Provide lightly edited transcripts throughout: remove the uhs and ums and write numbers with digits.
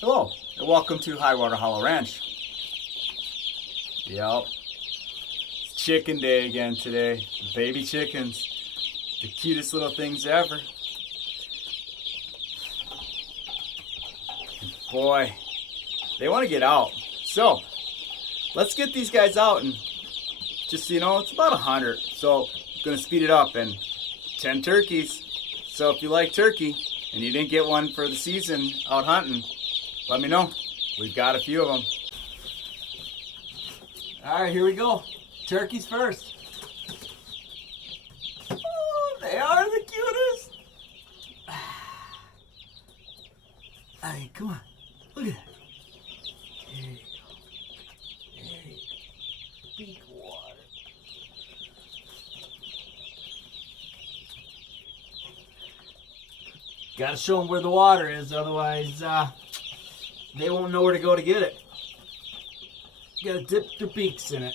Hello, and welcome to Highwater Hollow Ranch. Yep, it's chicken day again today. Baby chickens, the cutest little things ever. Boy, they want to get out. So, let's get these guys out and just so you know, it's about 100. So, I'm going to speed it up and 10 turkeys. So, if you like turkey and you didn't get one for the season out hunting, let me know. We've got a few of them. All right, here we go. Turkeys first. Oh, they are the cutest. All right, come on. Look at that. There you go. There you go. Big water. Gotta show them where the water is, otherwise, they won't know where to go to get it. You gotta dip their beaks in it.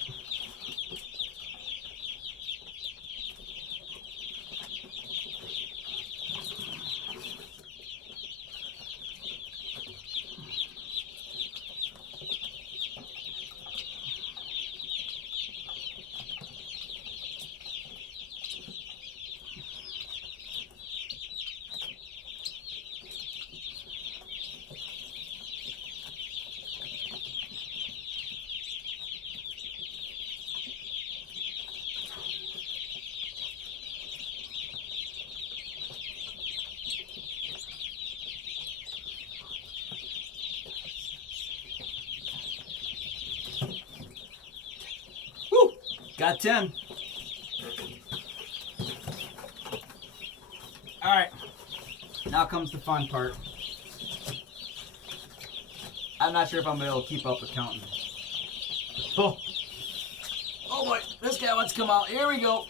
Got 10. All right, now comes the fun part. I'm not sure if I'm gonna be able to keep up with counting. Oh boy, this guy wants to come out. Here we go.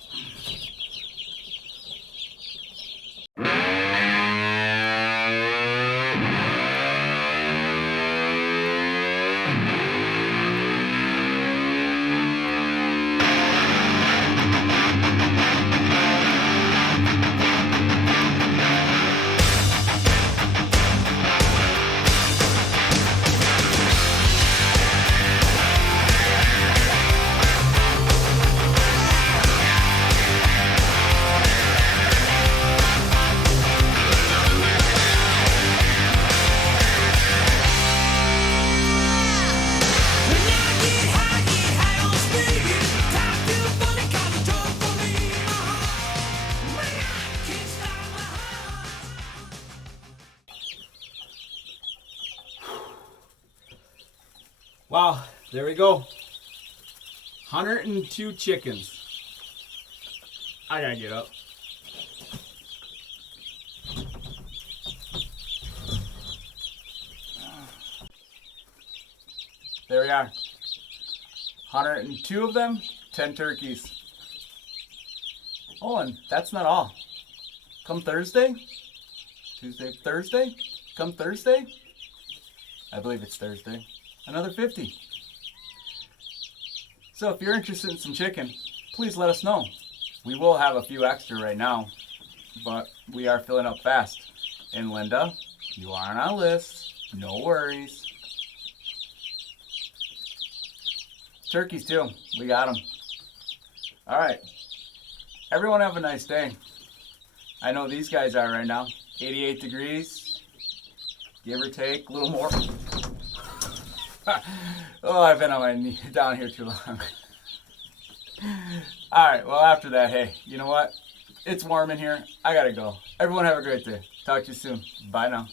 Wow, there we go. 102 chickens. I gotta get up. There we are. 102 of them, 10 turkeys. Oh, and that's not all. Come Thursday, Thursday, come Thursday, I believe it's Thursday, another 50. So if you're interested in some chicken, please let us know. We will have a few extra right now, but we are filling up fast. And Linda, you are on our list, no worries. Turkeys too, we got them. All right, everyone have a nice day. I know these guys are right now, 88 degrees, give or take, a little more. Oh, I've been on my knee down here too long. All right, well, after that, hey, you know what? It's warm in here. I gotta go. Everyone have a great day. Talk to you soon. Bye now.